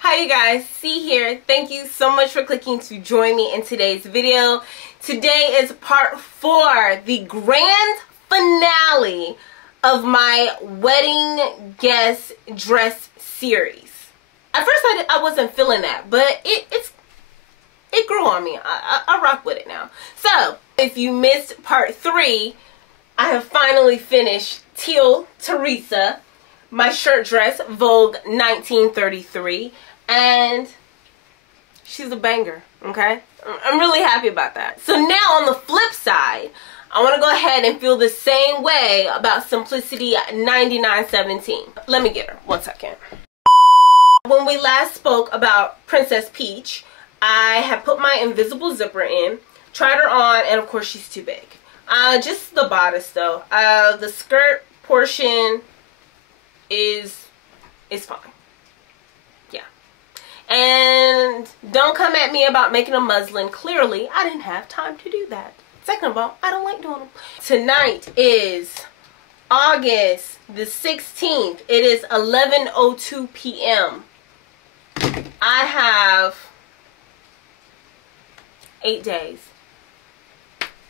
Hi you guys, C here. Thank you so much for clicking to join me in today's video. Today is part 4, the grand finale of my wedding guest dress series. At first I wasn't feeling that, but it grew on me. I rock with it now. So, if you missed part 3, I have finally finished Teal Teresa, my shirt dress, Vogue 1933, and she's a banger, okay? I'm really happy about that. So now on the flip side, I want to go ahead and feel the same way about Simplicity 9917. Let me get her, 1 second. When we last spoke about Princess Peach, I had put my invisible zipper in, tried her on, and of course she's too big. Just the bodice though. The skirt portion is fine. Yeah. And don't come at me about making a muslin. Clearly, I didn't have time to do that. Second of all, I don't like doing them. Tonight is August the 16th. It is 11:02 p.m. I have 8 days.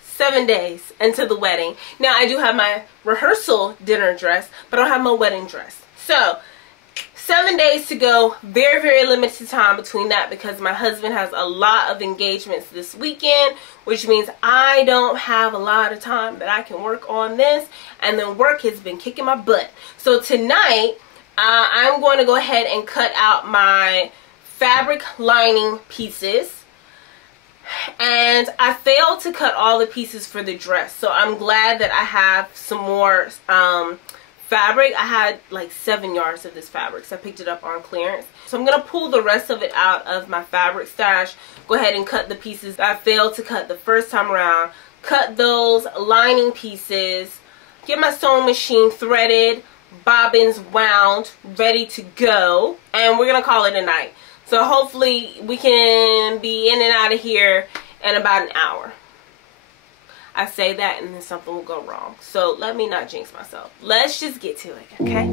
7 days into the wedding. Now I do have my rehearsal dinner dress, but I don't have my wedding dress. So 7 days to go. Very, very limited time between that because my husband has a lot of engagements this weekend, which means I don't have a lot of time that I can work on this, and then work has been kicking my butt. So tonight I'm going to go ahead and cut out my fabric lining pieces. And I failed to cut all the pieces for the dress, so I'm glad that I have some more fabric. I had like 7 yards of this fabric, so I picked it up on clearance. So I'm going to pull the rest of it out of my fabric stash, go ahead and cut the pieces that I failed to cut the first time around, cut those lining pieces, get my sewing machine threaded, bobbins wound, ready to go, and we're going to call it a night. So hopefully we can be in and out of here in about an hour. I say that and then something will go wrong. So let me not jinx myself. Let's just get to it, okay?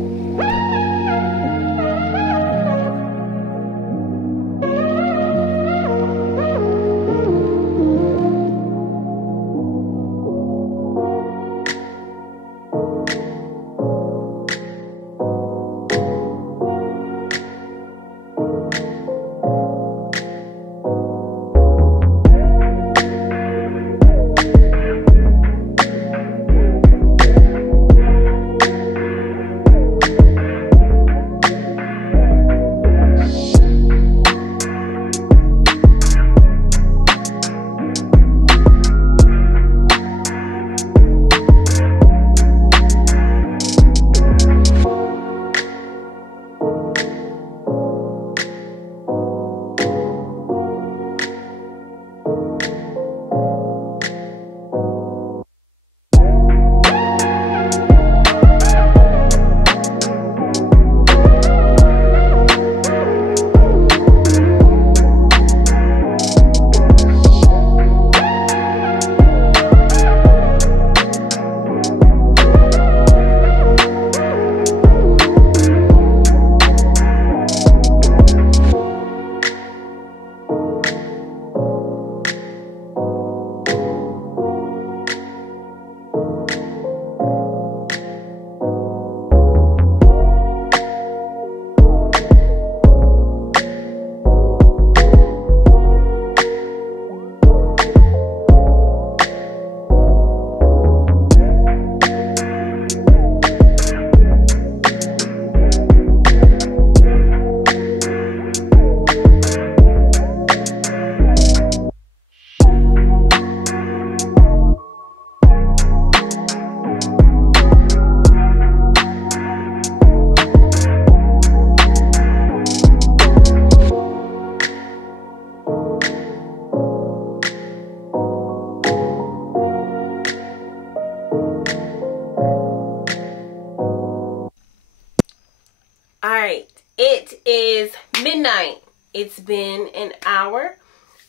Alright, it is midnight. It's been an hour.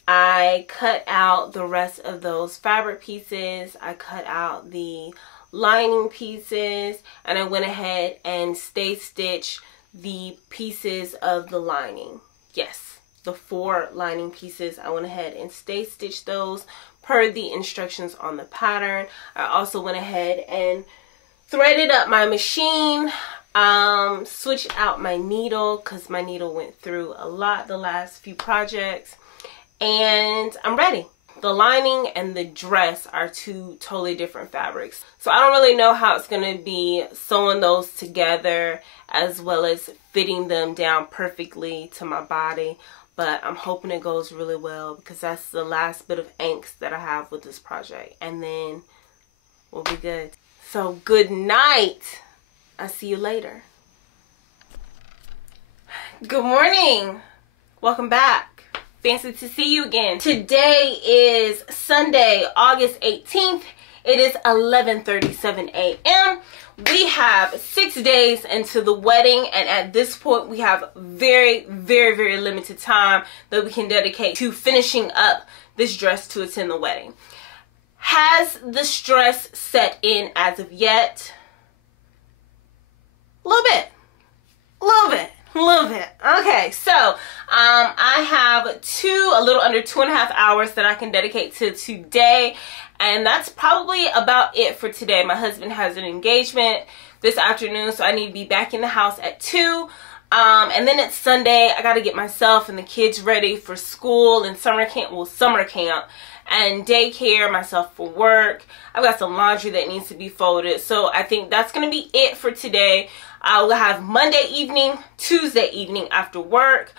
I cut out the rest of those fabric pieces. I cut out the lining pieces, and I went ahead and stay stitched the pieces of the lining. yes, the 4 lining pieces. I went ahead and stay stitched those per the instructions on the pattern. I also went ahead and threaded up my machine, switched out my needle because my needle went through a lot the last few projects, and I'm ready. The lining and the dress are 2 totally different fabrics, so I don't really know how it's going to be sewing those together as well as fitting them down perfectly to my body, but I'm hoping it goes really well because that's the last bit of angst that I have with this project, and then we'll be good. So good night. I'll see you later. Good morning. Welcome back. Fancy to see you again. Today is Sunday, August 18th. It is 11:37 a.m. We have 6 days into the wedding, and at this point we have very limited time that we can dedicate to finishing up this dress to attend the wedding. Has this dress set in as of yet? A little bit. Okay, so I have a little under 2.5 hours that I can dedicate to today, and that's probably about it for today. My husband has an engagement this afternoon, so I need to be back in the house at 2. And then it's Sunday. I got to get myself and the kids ready for school and summer camp and daycare, myself for work. I've got some laundry that needs to be folded. So I think that's going to be it for today. I'll have Monday evening, Tuesday evening after work.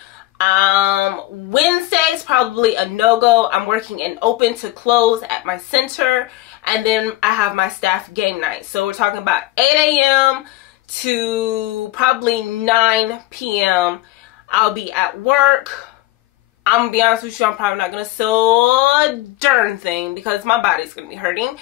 Wednesday is probably a no-go. I'm working an open to close at my center. And then I have my staff game night. So we're talking about 8 a.m. to probably 9 p.m. I'll be at work. I'm gonna be honest with you, I'm probably not gonna sew a darn thing because my body's gonna be hurting.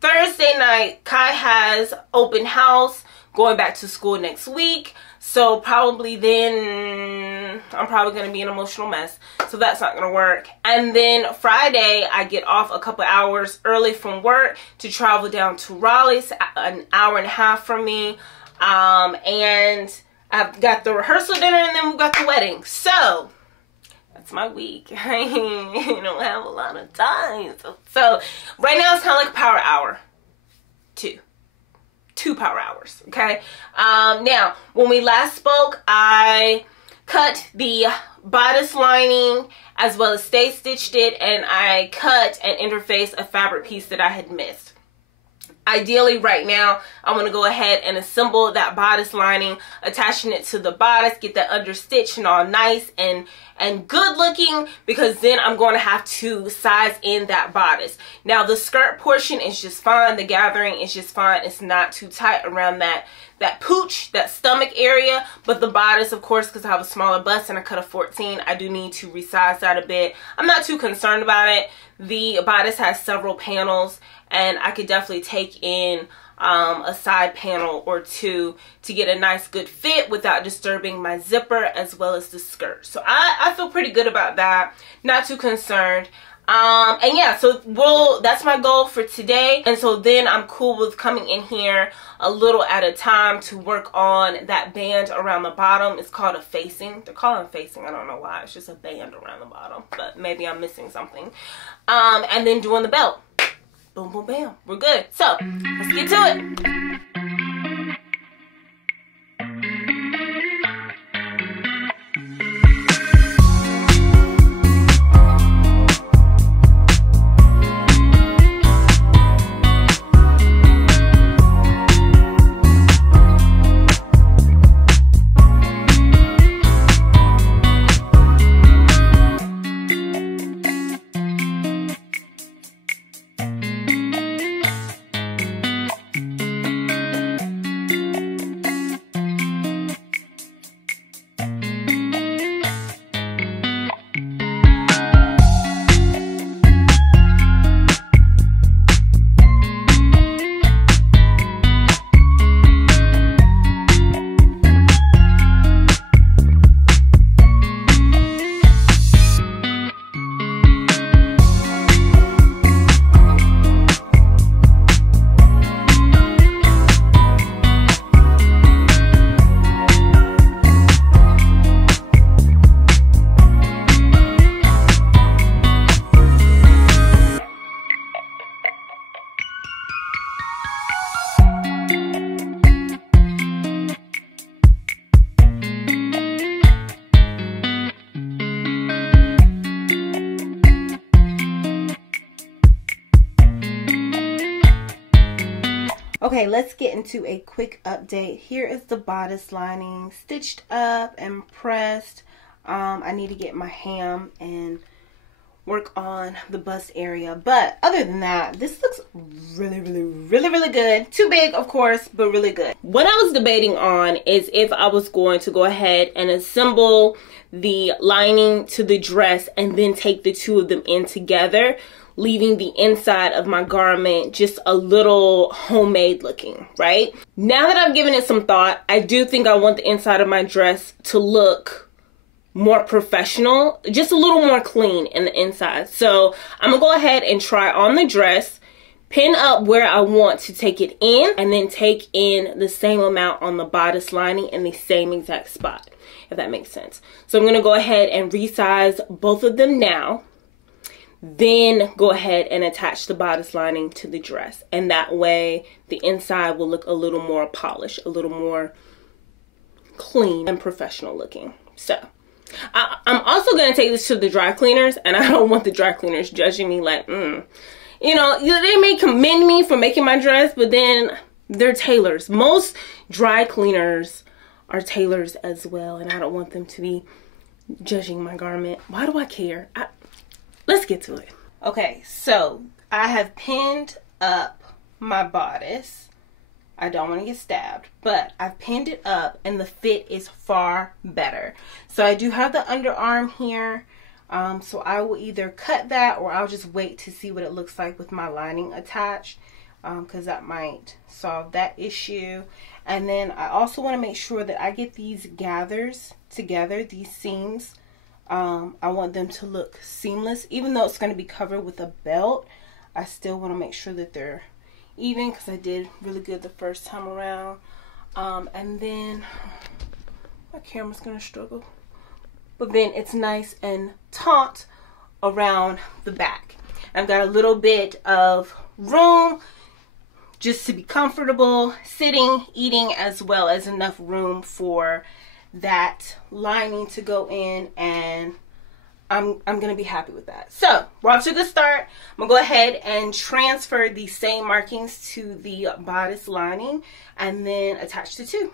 Thursday night, Kai has open house, going back to school next week. So probably then I'm probably gonna be an emotional mess. So that's not gonna work. And then Friday, I get off a couple hours early from work to travel down to Raleigh. It's an hour and a half from me. And I've got the rehearsal dinner, and then we've got the wedding. So that's my week. I don't have a lot of time. So right now it's kind of like a power hour. Two power hours, okay? Now, when we last spoke, I cut the bodice lining as well as stay stitched it, and I cut and interfaced a fabric piece that I had missed. Ideally, right now, I'm going to go ahead and assemble that bodice lining, attaching it to the bodice, get that understitched and all nice and good looking, because then I'm going to have to size in that bodice. Now, the skirt portion is just fine. The gathering is just fine. It's not too tight around that pooch, that stomach area, but the bodice, of course, because I have a smaller bust and I cut a 14, I do need to resize that a bit. I'm not too concerned about it. The bodice has several panels, and I could definitely take in a side panel or two to get a nice good fit without disturbing my zipper as well as the skirt. So I feel pretty good about that. Not too concerned. And yeah, so that's my goal for today. And so then I'm cool with coming in here a little at a time to work on that band around the bottom. It's called a facing. They're calling it facing. I don't know why. It's just a band around the bottom, but maybe I'm missing something. And then doing the belt. Boom, boom, bam. We're good. So let's get to it. Okay, let's get into a quick update. Here is the bodice lining stitched up and pressed. I need to get my hem and work on the bust area, but other than that, this looks really good. Too big, of course, but really good. What I was debating on is if I was going to go ahead and assemble the lining to the dress and then take the two of them in together, leaving the inside of my garment just a little homemade looking, right? Now that I've given it some thought, I do think I want the inside of my dress to look more professional, just a little more clean in the inside. So I'm gonna go ahead and try on the dress, pin up where I want to take it in, and then take in the same amount on the bodice lining in the same exact spot, if that makes sense. So I'm gonna go ahead and resize both of them now, then go ahead and attach the bodice lining to the dress, and that way the inside will look a little more polished, a little more clean and professional looking. So I'm also going to take this to the dry cleaners, and I don't want the dry cleaners judging me like, you know, they may commend me for making my dress, but then they're tailors. Most dry cleaners are tailors as well, and I don't want them to be judging my garment. Why do I care? Let's get to it. Okay, so I have pinned up my bodice. I don't want to get stabbed, but I've pinned it up and the fit is far better. So I do have the underarm here. So I will either cut that or I'll just wait to see what it looks like with my lining attached, because that might solve that issue. And then I also want to make sure that I get these gathers together, these seams. I want them to look seamless. Even though it's going to be covered with a belt, I still want to make sure that they're even, because I did really good the first time around. And then my camera's gonna struggle, but then it's nice and taut around the back. I've got a little bit of room just to be comfortable sitting, eating, as well as enough room for that lining to go in, and I'm gonna be happy with that. So we're off to a good start. I'm gonna go ahead and transfer the same markings to the bodice lining and then attach the two.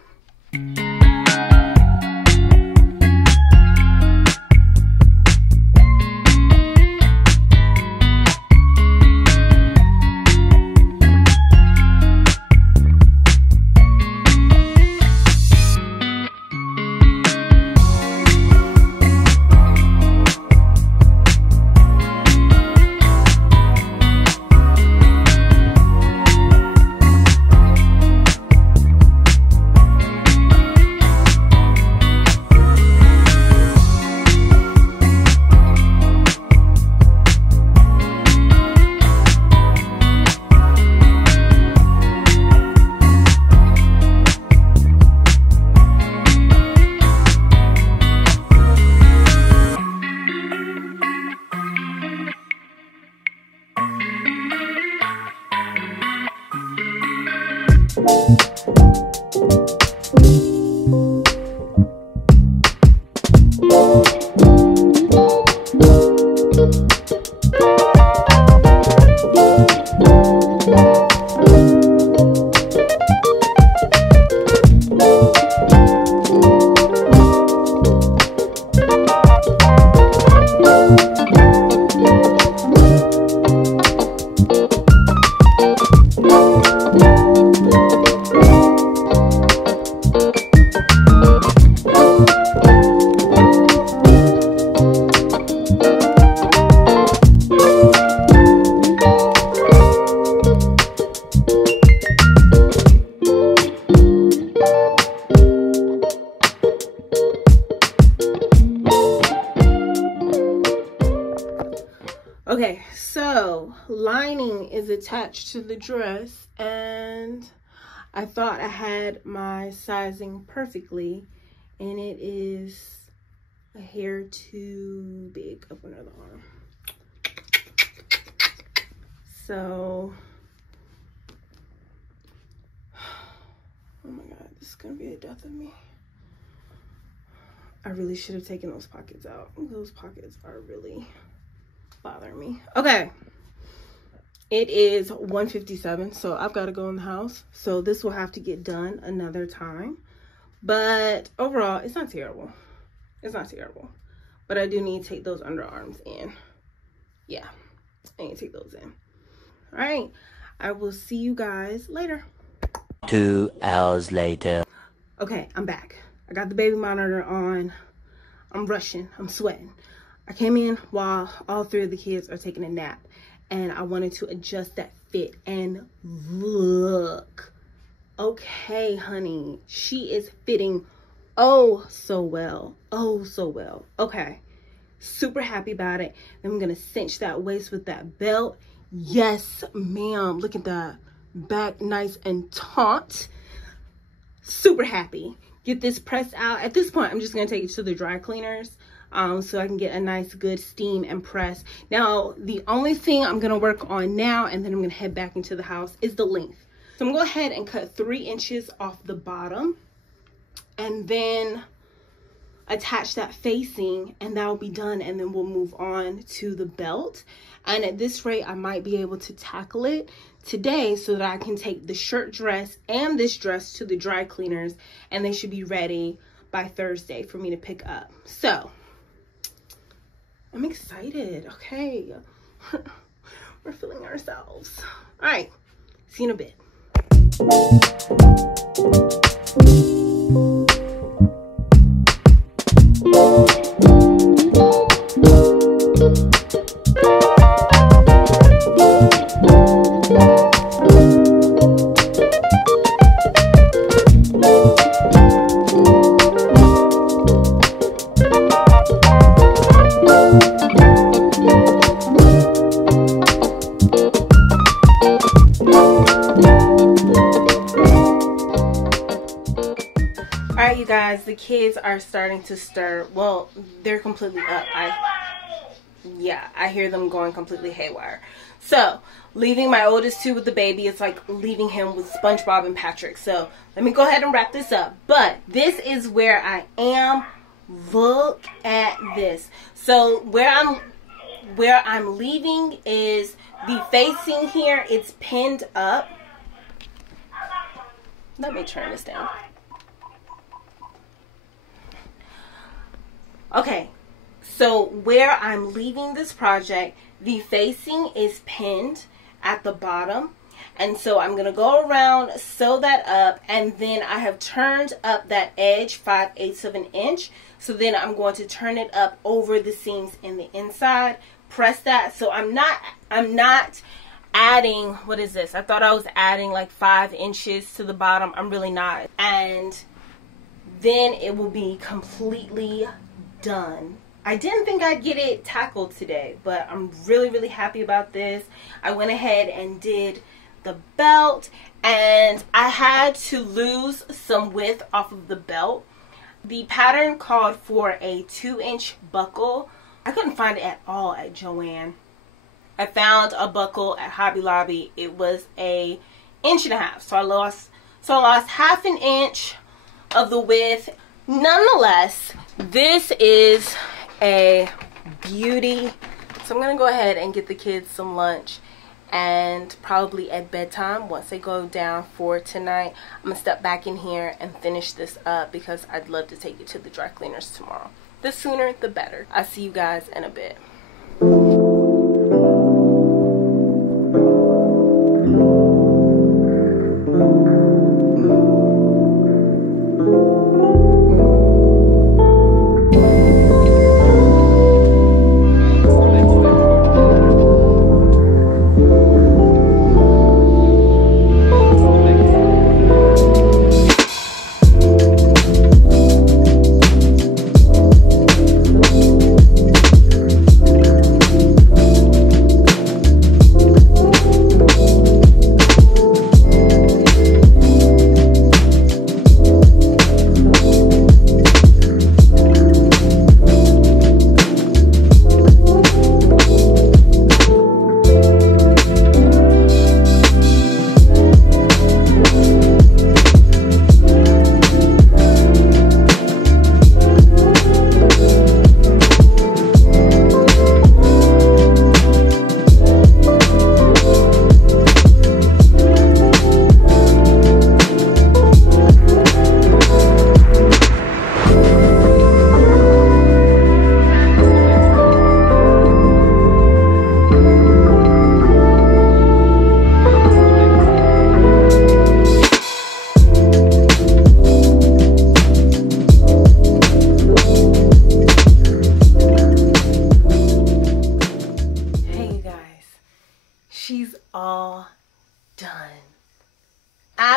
Okay, so lining is attached to the dress, and I thought I had my sizing perfectly, and it is a hair too big up under the arm. So, oh my god, this is gonna be the death of me. I really should have taken those pockets out. Those pockets are really bothering me. Okay, It is 1:57, so I've got to go in the house. So this will have to get done another time. But overall, it's not terrible. It's not terrible. But I do need to take those underarms in. Yeah, I need to take those in. All right, I will see you guys later. 2 hours later. Okay, I'm back. I got the baby monitor on. I'm rushing. I'm sweating. I came in while all three of the kids are taking a nap, and I wanted to adjust that fit. And look. Okay, honey. She is fitting oh so well. Oh so well. Okay. Super happy about it. Then I'm going to cinch that waist with that belt. Yes, ma'am. Look at that. Back nice and taut. Super happy. Get this pressed out. At this point, I'm just going to take it to the dry cleaners so I can get a nice good steam and press. Now, the only thing I'm going to work on now, and then I'm going to head back into the house, is the length. So I'm going to go ahead and cut 3 inches off the bottom and then attach that facing, and that will be done, and then we'll move on to the belt. And at this rate, I might be able to tackle it today so that I can take the shirt dress and this dress to the dry cleaners, and they should be ready by Thursday for me to pick up. So I'm excited. Okay. We're feeling ourselves. All right, see you in a bit. Alright, you guys, the kids are starting to stir. Well, they're completely up. I hear them going completely haywire. So, leaving my oldest 2 with the baby, it's like leaving him with SpongeBob and Patrick. So, let me go ahead and wrap this up. But, this is where I am. Look at this. So, where I'm leaving is the facing here. It's pinned up. Let me turn this down. Okay, so where I'm leaving this project, the facing is pinned at the bottom. And so I'm going to go around, sew that up, and then I have turned up that edge 5/8 of an inch. So then I'm going to turn it up over the seams in the inside, press that. So I'm not adding, what is this? I thought I was adding like 5 inches to the bottom. I'm really not. And then it will be completely done. I didn't think I'd get it tackled today, but I'm really happy about this. I went ahead and did the belt, and I had to lose some width off of the belt. The pattern called for a 2-inch buckle. I couldn't find it at all at Joann. I found a buckle at Hobby Lobby. It was a 1.5 inches. So I lost 1/2 inch of the width. Nonetheless, this is a beauty. So I'm gonna go ahead and get the kids some lunch, and probably at bedtime, once they go down for tonight, I'm gonna step back in here and finish this up because I'd love to take it to the dry cleaners tomorrow. The sooner the better. I'll see you guys in a bit.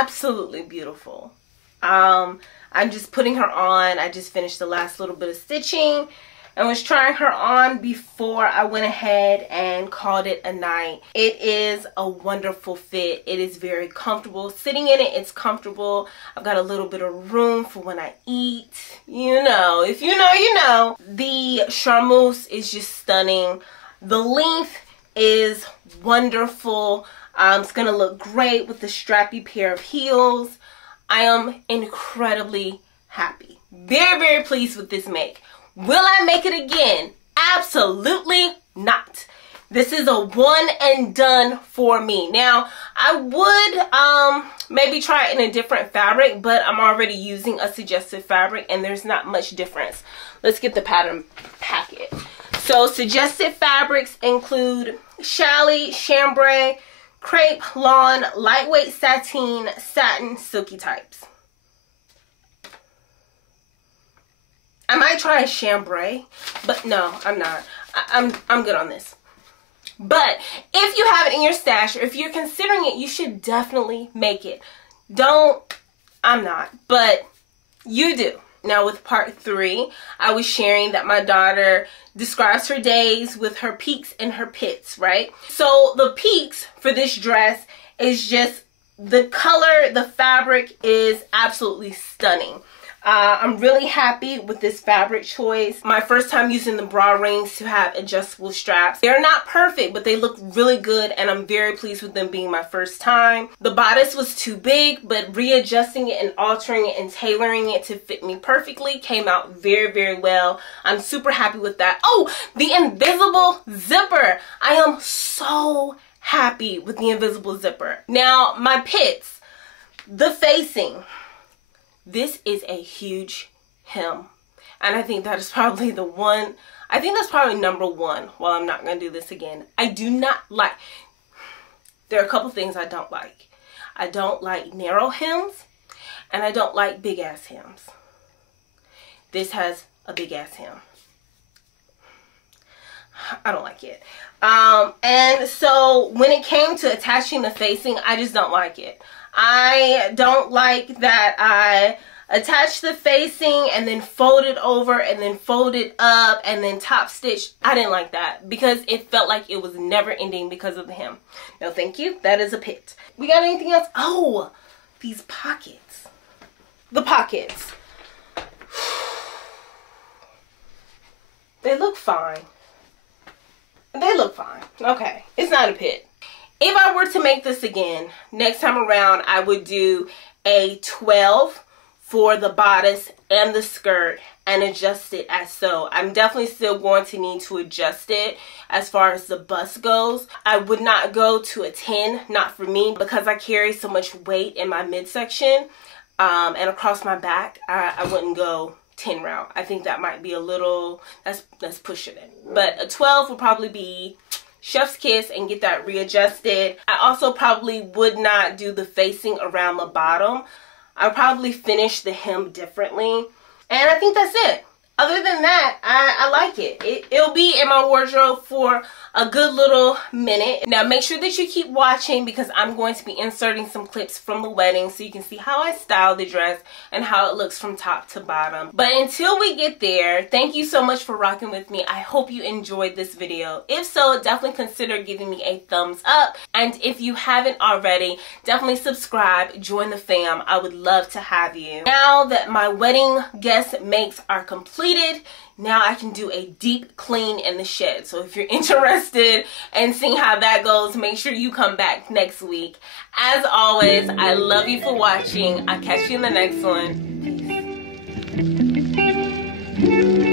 absolutely beautiful. I'm just putting her on. I just finished the last little bit of stitching and was trying her on before I went ahead and called it a night. It is a wonderful fit. It is very comfortable. Sitting in it, it's comfortable. I've got a little bit of room for when I eat. You know, if you know, you know. The charmeuse is just stunning. The length is wonderful. It's gonna look great with the strappy pair of heels. I am incredibly happy. Very, very pleased with this make. Will I make it again? Absolutely not. This is a one and done for me. Now, I would maybe try it in a different fabric, but I'm already using a suggested fabric and there's not much difference. Let's get the pattern packet. So suggested fabrics include challis, chambray, crepe, lawn, lightweight sateen, satin, silky types. I might try a chambray, but no, I'm not. I'm good on this. But if you have it in your stash, or if you're considering it, you should definitely make it. I'm not, but you do. Now with part 3, I was sharing that my daughter describes her days with her peaks and her pits, right? So the peaks for this dress is just the color, the fabric is absolutely stunning. I'm really happy with this fabric choice. My first time using the bra rings to have adjustable straps. They're not perfect, but they look really good and I'm very pleased with them being my first time. The bodice was too big, but readjusting it and altering it and tailoring it to fit me perfectly came out very, very well. I'm super happy with that. Oh, the invisible zipper. I am so happy with the invisible zipper. Now, my pits, the facing. This is a huge hem, and I think that is probably the one, I think that's probably number 1. Well, I'm not going to do this again. I do not like, there are a couple things I don't like. I don't like narrow hems, and I don't like big ass hems. This has a big ass hem. I don't like it. And so when it came to attaching the facing, I just don't like it. I don't like that I attach the facing and then fold it over and then fold it up and then top stitch. I didn't like that because it felt like it was never ending because of the hem. No, thank you. That is a pit. We got anything else? Oh, these pockets. The pockets. They look fine. They look fine. Okay, it's not a pit. If I were to make this again, next time around, I would do a 12 for the bodice and the skirt and adjust it as so. I'm definitely still going to need to adjust it as far as the bust goes. I would not go to a 10, not for me, because I carry so much weight in my midsection and across my back. I wouldn't go 10 route. I think that might be a little, that's pushing it. But a 12 would probably be chef's kiss and get that readjusted. I also probably would not do the facing around the bottom. I'll probably finish the hem differently. And I think that's it. Other than that, I like it. It'll be in my wardrobe for a good little minute. Now make sure that you keep watching because I'm going to be inserting some clips from the wedding so you can see how I styled the dress and how it looks from top to bottom. But until we get there, thank you so much for rocking with me. I hope you enjoyed this video. If so, definitely consider giving me a thumbs up. And if you haven't already, definitely subscribe, join the fam. I would love to have you. Now that my wedding guest makes are completed, now I can do a deep clean in the shed. So if you're interested in seeing how that goes, make sure you come back next week. As always, I love you for watching. I'll catch you in the next one. Peace.